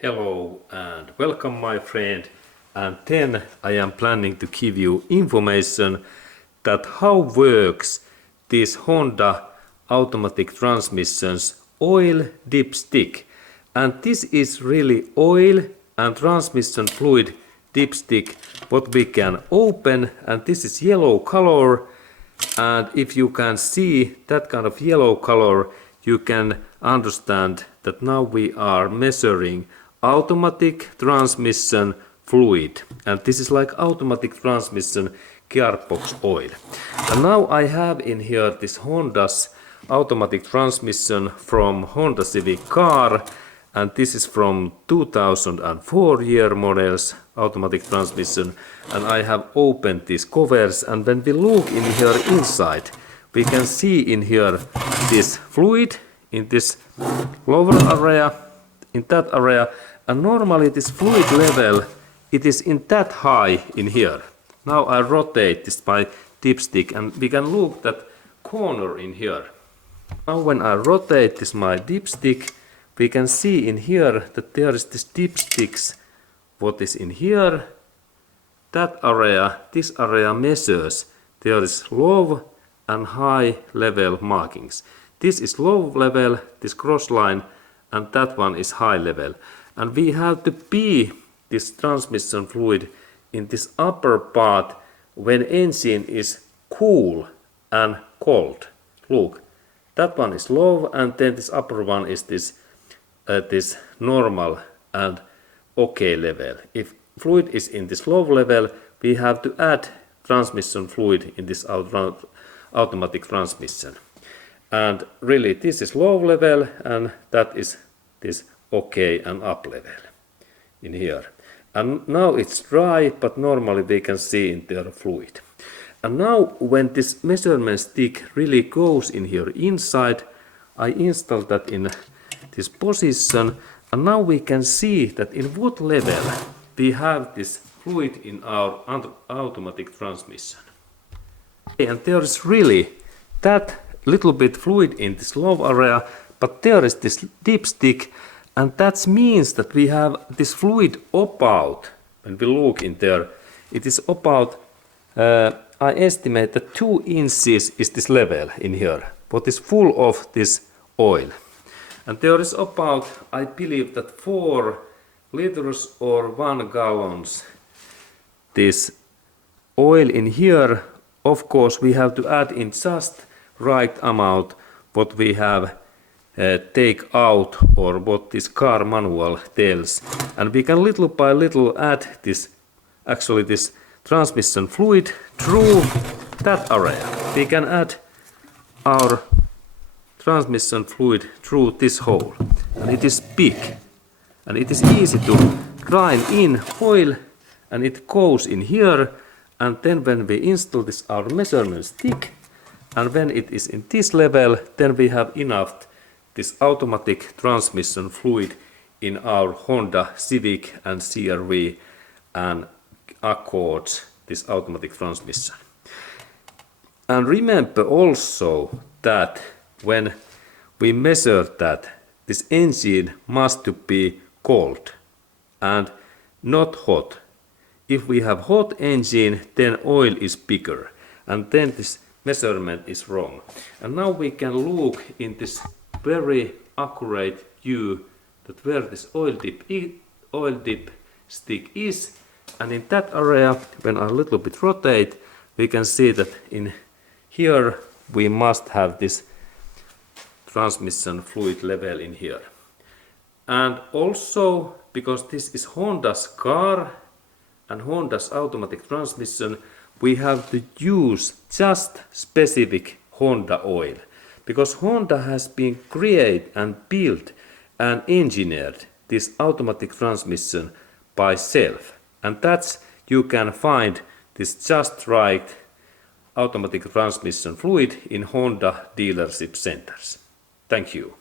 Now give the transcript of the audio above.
Hello and welcome my friend, and then I am planning to give you information that how works this Honda automatic transmissions oil dipstick. And this is really oil and transmission fluid dipstick what we can open, and this is yellow color, and if you can see that kind of yellow color you can understand that now we are measuring automatic transmission fluid, and this is like automatic transmission gearbox oil. And now I have in here this Honda's automatic transmission from Honda Civic car, and this is from 2004 year models automatic transmission, and I have opened these covers, and when we look in here inside we can see in here this fluid in this lower area, in that area, and normally this fluid level it is in that high in here. Now I rotate this by dipstick and we can look that corner in here. Now when I rotate this my dipstick we can see in here that there is this dipsticks what is in here. That area, this area measures, there is low and high level markings. This is low level, this cross line, and that one is high level. And we have to be this transmission fluid in this upper part when engine is cool and cold. Look, that one is low, and then this upper one is this normal and okay level. If fluid is in this low level, we have to add transmission fluid in this automatic transmission. And really this is low level, and that is this okay and up level in here. And now it's dry, but normally we can see in there fluid. And now when this measurement stick really goes in here inside, I install that in this position, and now we can see that in what level we have this fluid in our automatic transmission. And there is really that little bit fluid in this low area, but there is this dipstick, and that means that we have this fluid about, when we look in there, it is about, I estimate that 2 inches is this level in here, what is full of this oil. And there is about, I believe that 4 liters or 1 gallons this oil in here. Of course we have to add in just right amount what we have take out, or what this car manual tells, and we can little by little add this, actually this transmission fluid through that area. We can add our transmission fluid through this hole, and it is big and it is easy to grind in oil, and it goes in here, and then when we install this our measurement stick, and when it is in this level, then we have enough this automatic transmission fluid in our Honda Civic and CR-V and Accords, this automatic transmission. And remember also that when we measure that this engine must to be cold and not hot. If we have hot engine, then oil is bigger, and then this measurement is wrong. And now we can look in this very accurate view that where this oil dip stick is, and in that area when I a little bit rotate we can see that in here we must have this transmission fluid level in here. And also because this is Honda's car and Honda's automatic transmission, we have to use just specific Honda oil, because Honda has been created and built and engineered this automatic transmission by self, and that's you can find this just right automatic transmission fluid in Honda dealership centers. Thank you.